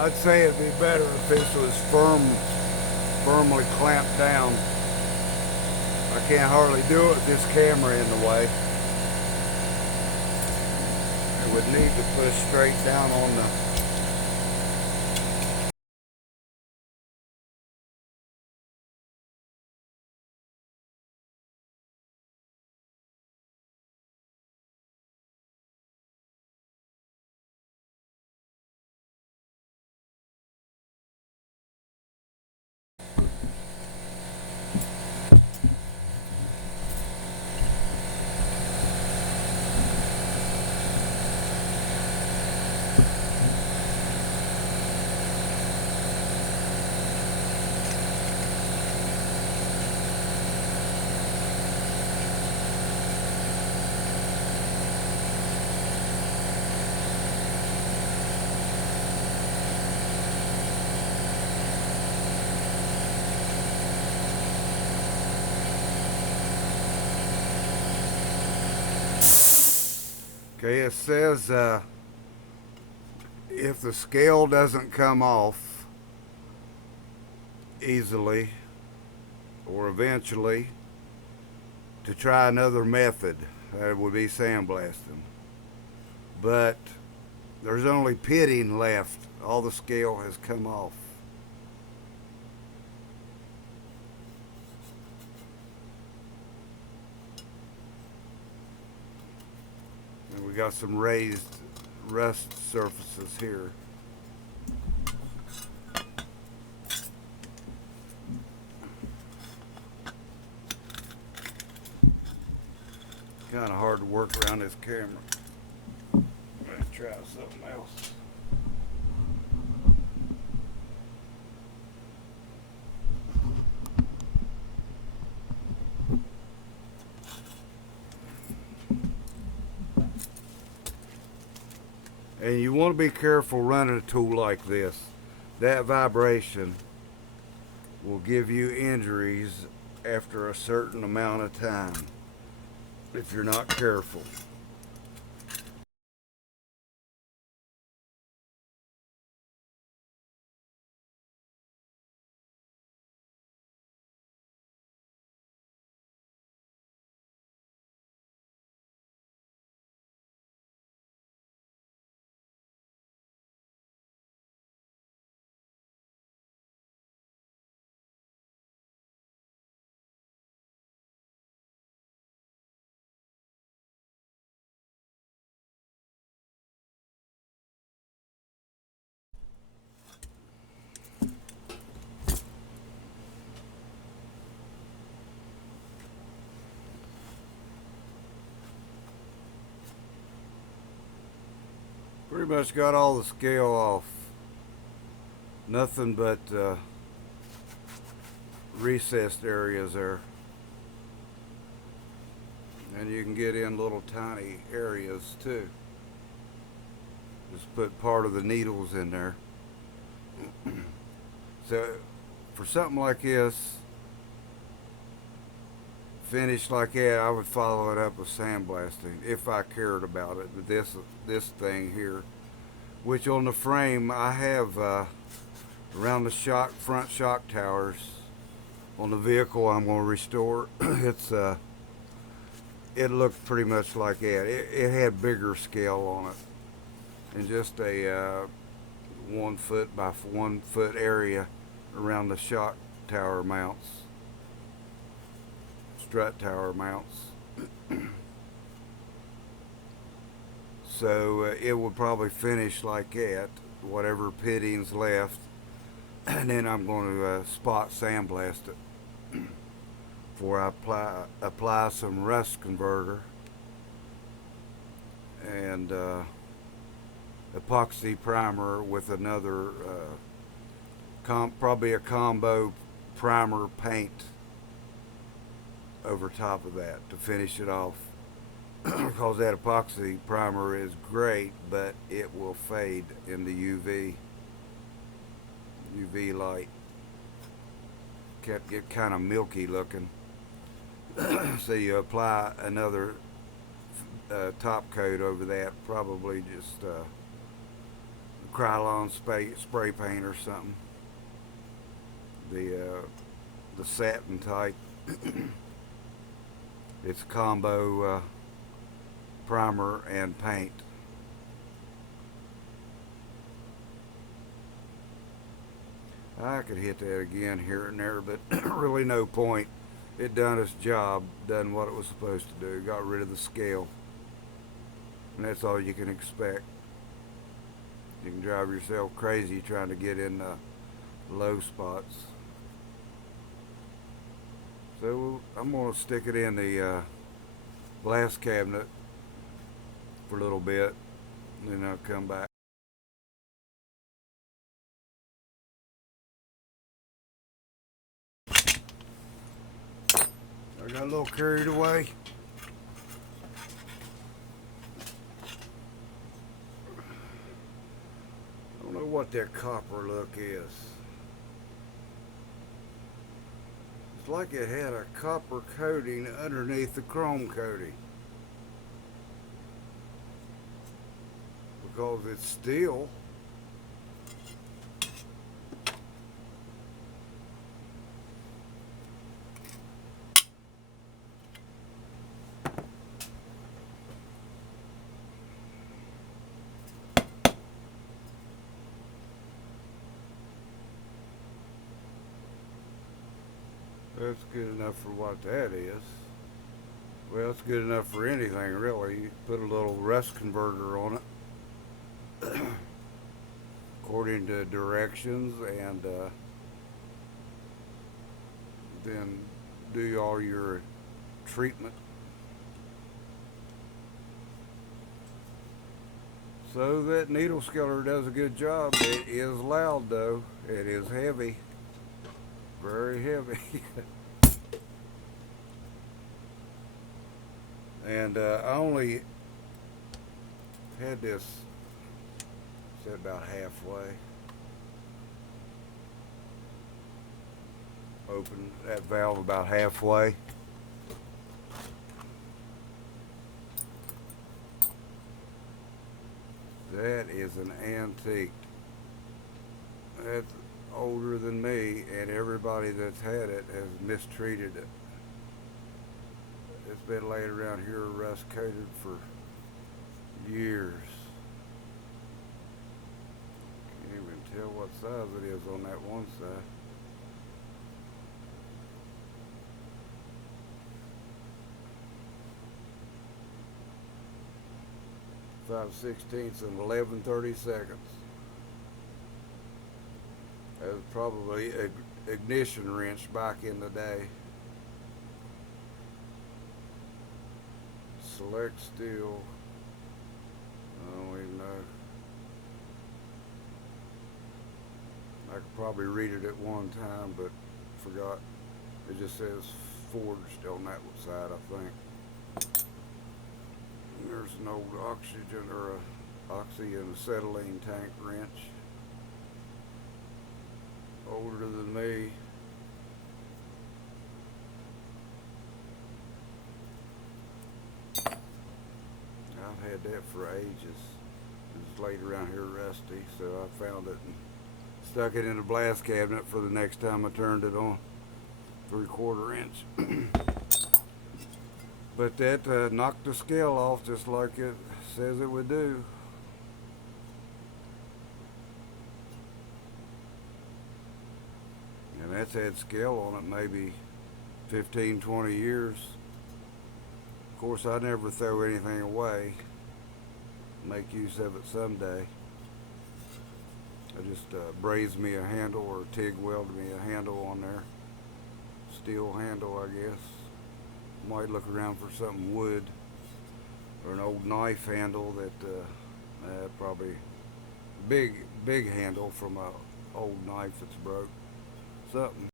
I'd say it'd be better if this was firmly clamped down. I can't hardly do it with this camera in the way. It would need to push straight down on the. Okay, it says if the scale doesn't come off easily or eventually, to try another method. That would be sandblasting. But there's only pitting left. All the scale has come off. And we got some raised rust surfaces here. Kind of hard to work around this camera. I'm gonna try something else. And you want to be careful running a tool like this. That vibration will give you injuries after a certain amount of time if you're not careful. Pretty much got all the scale off. Nothing but recessed areas there. And you can get in little tiny areas too. Just put part of the needles in there. So for something like this, finished like that, I would follow it up with sandblasting if I cared about it. But this thing here, which on the frame I have around the front shock towers on the vehicle I'm going to restore. It looked pretty much like that. It had bigger scale on it, and just a 1 foot by 1 foot area around the shock tower mounts, strut tower mounts. So it would probably finish like that, whatever pitting's left, and then I'm going to spot sandblast it before I apply some rust converter and epoxy primer with another probably a combo primer paint over top of that to finish it off. Because that epoxy primer is great, but it will fade in the UV light. Get kind of milky looking. So you apply another top coat over that, probably just Krylon spray paint or something. The satin type. It's combo primer and paint. I could hit that again here and there, but really no point. It done its job, done what it was supposed to do, got rid of the scale. And that's all you can expect. You can drive yourself crazy trying to get in the low spots. So I'm going to stick it in the glass cabinet for a little bit, and then I'll come back. I got a little carried away. I don't know what that copper look is. It's like it had a copper coating underneath the chrome coating. Because it's steel. That's good enough for what that is. Well, it's good enough for anything, really. You put a little rust converter on it according to directions, and then do all your treatment. So that needle skiller does a good job. It is loud though. It is heavy. Very heavy. And I only had this set about halfway. Open that valve about halfway. That is an antique. That's older than me, and everybody that's had it has mistreated it. It's been laying around here rust coated for years. Can't even tell what size it is on that one side. Five sixteenths and 11/32. That was probably an ignition wrench back in the day. Select steel. I don't even know. I could probably read it at one time, but forgot. It just says forged on that side, I think. And there's an old oxygen or a oxy and acetylene tank wrench. Older than me. I've had that for ages. It was laid around here rusty, so I found it and stuck it in a blast cabinet for the next time I turned it on. 3/4 inch. But that knocked the scale off just like it says it would do. And that's had scale on it maybe 15, 20 years. Of course, I never throw anything away. Make use of it someday. I just braze me a handle or TIG weld me a handle on there. Steel handle, I guess. Might look around for something wood or an old knife handle that probably big handle from a old knife that's broke. Something.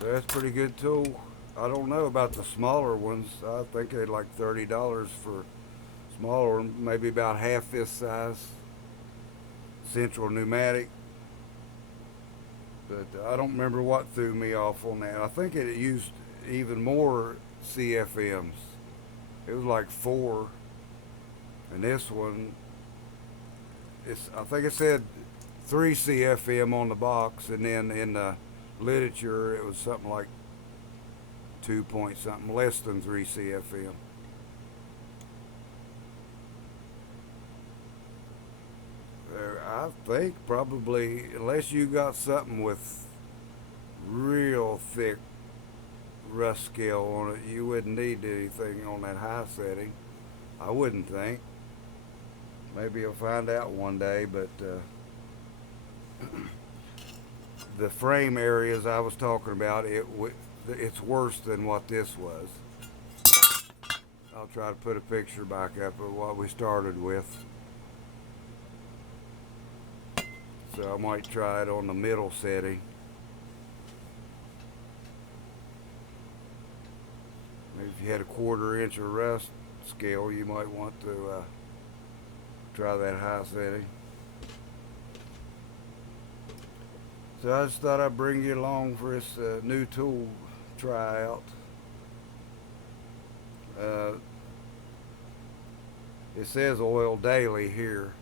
So that's a pretty good tool. I don't know about the smaller ones. I think they're like $30 for smaller, maybe about half this size. Central Pneumatic. But I don't remember what threw me off on that. I think it used even more CFMs. It was like four, and this one, I think it said 3 CFM on the box, and then in the literature it was something like 2 point something, less than 3 CFM. I think probably, unless you got something with real thick rust scale on it, you wouldn't need anything on that high setting. I wouldn't think. Maybe you'll find out one day, but the frame areas I was talking about, it's worse than what this was. I'll try to put a picture back up of what we started with. So I might try it on the middle setting. Maybe if you had a 1/4 inch of rust scale, you might want to try that high setting. So I just thought I'd bring you along for this new tool tryout. It says oil daily here.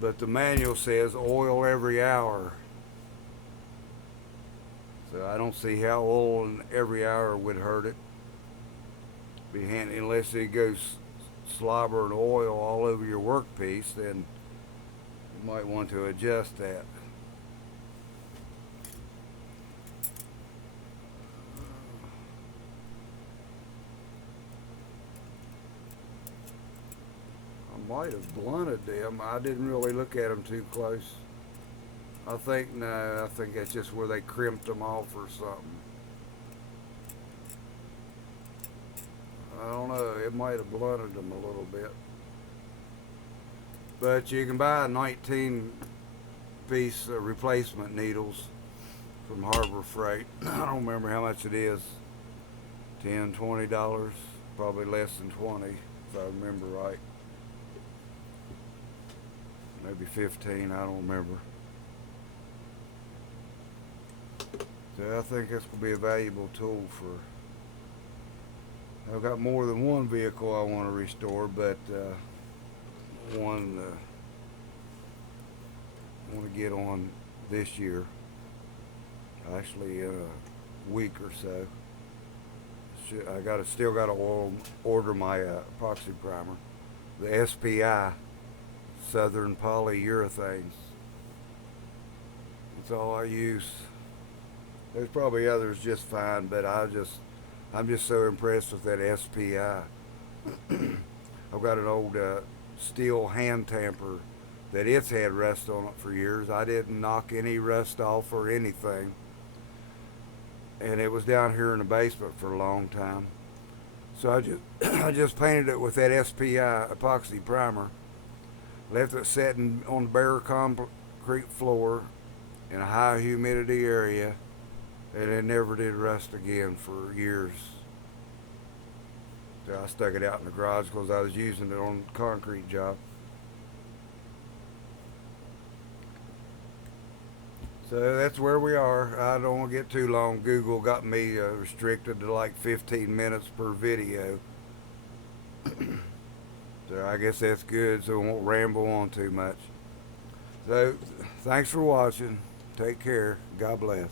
But the manual says oil every hour. So I don't see how oil every hour would hurt it. Be handy unless it goes slobbering oil all over your workpiece, then you might want to adjust that. I might have blunted them. I didn't really look at them too close. I think that's just where they crimped them off or something. I don't know, it might have blunted them a little bit. But you can buy 19 piece replacement needles from Harbor Freight. I don't remember how much it is. $10, $20, probably less than 20 if I remember right. Maybe 15, I don't remember. So I think this will be a valuable tool for. I've got more than one vehicle I want to restore, but one I want to get on this year. Actually, in a week or so. Still got to order my epoxy primer, the SPI, Southern Polyurethanes. That's all I use. There's probably others just fine, but I'm just so impressed with that SPI. I've got an old steel hand tamper that it's had rust on it for years. I didn't knock any rust off or anything. And it was down here in the basement for a long time. So I just painted it with that SPI epoxy primer. Left it sitting on the bare concrete floor in a high humidity area, and it never did rust again for years. So I stuck it out in the garage because I was using it on a concrete job. So that's where we are. I don't want to get too long. Google got me restricted to like 15 minutes per video. So I guess that's good, so I won't ramble on too much. So thanks for watching. Take care. God bless.